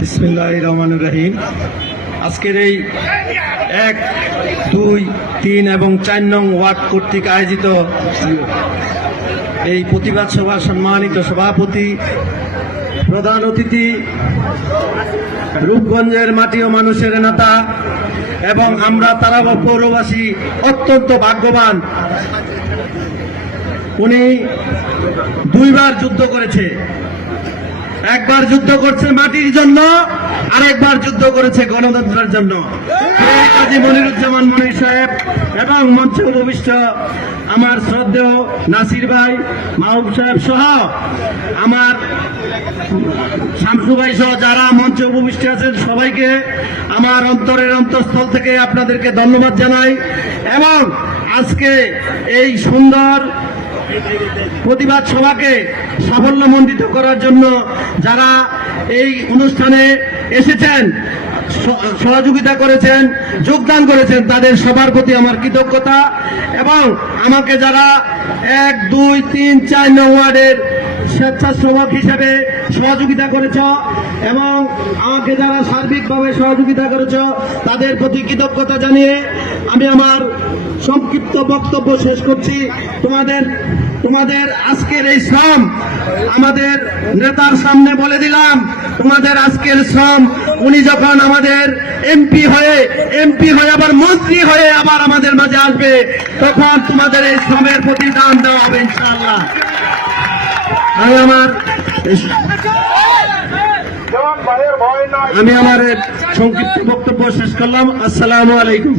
বিসমিল্লাহির রহমানির রহিম। আজকের এই 1, 2, 3 এবং 4 নং ওয়ার্ড কর্তৃক আয়োজিত এই প্রতিবাদ সভার সম্মানিত সভাপতি, প্রধান অতিথি, রূপগঞ্জের মাটি ও মানুষের নেতা এবং আমরা তারাবাড় পৌরবাসী অত্যন্ত ভাগ্যবান। উনি 2 বার যুদ্ধ করেছে। একবার যুদ্ধ করছে মাটির জন্য, আরেকবার যুদ্ধ করেছে গণতন্ত্রের জন্য। কাজী মনিরুজ্জামান মনির সাহেব এবং মঞ্চে উপবিষ্ট আমার শ্রদ্ধেয় নাসির ভাই, মাহবুব সাহেব সহ আমার শামসু ভাই সহ যারা মঞ্চে উপবিষ্ট আছেন সবাইকে আমার অন্তরের অন্তঃস্থল থেকে আপনাদেরকে ধন্যবাদ জানাই। এবং আজকে এই সুন্দর প্রতিবাদ সভাকে সাফল্যমণ্ডিত করার জন্য যারা এই অনুষ্ঠানে এসেছেন, সহযোগিতা করেছেন, যোগদান করেছেন, তাদের সবার প্রতি আমার কৃতজ্ঞতা। এবং আমাকে যারা 1, 2, 3, 4 নং ওয়ার্ডের স্বেচ্ছাসেবক হিসেবে সহযোগিতা করেছ এবং আমাকে যারা সার্বিকভাবে সহযোগিতা করেছ তাদের প্রতি কৃতজ্ঞতা জানিয়ে আমি আমার সংক্ষিপ্ত বক্তব্য শেষ করছি। তোমাদের আজকের এই শ্রম আমাদের নেতার সামনে বলে দিলাম। তোমাদের আজকের শ্রম উনি যখন আমাদের এমপি হয়ে আবার মন্ত্রী হয়ে আবার আমাদের মাঝে আসবে, তখন তোমাদের এই শ্রমের প্রতিদান দেওয়া হবে ইনশাআল্লাহ। আমি আমার সংক্ষিপ্ত বক্তব্য শেষ করলাম। আসসালামু আলাইকুম।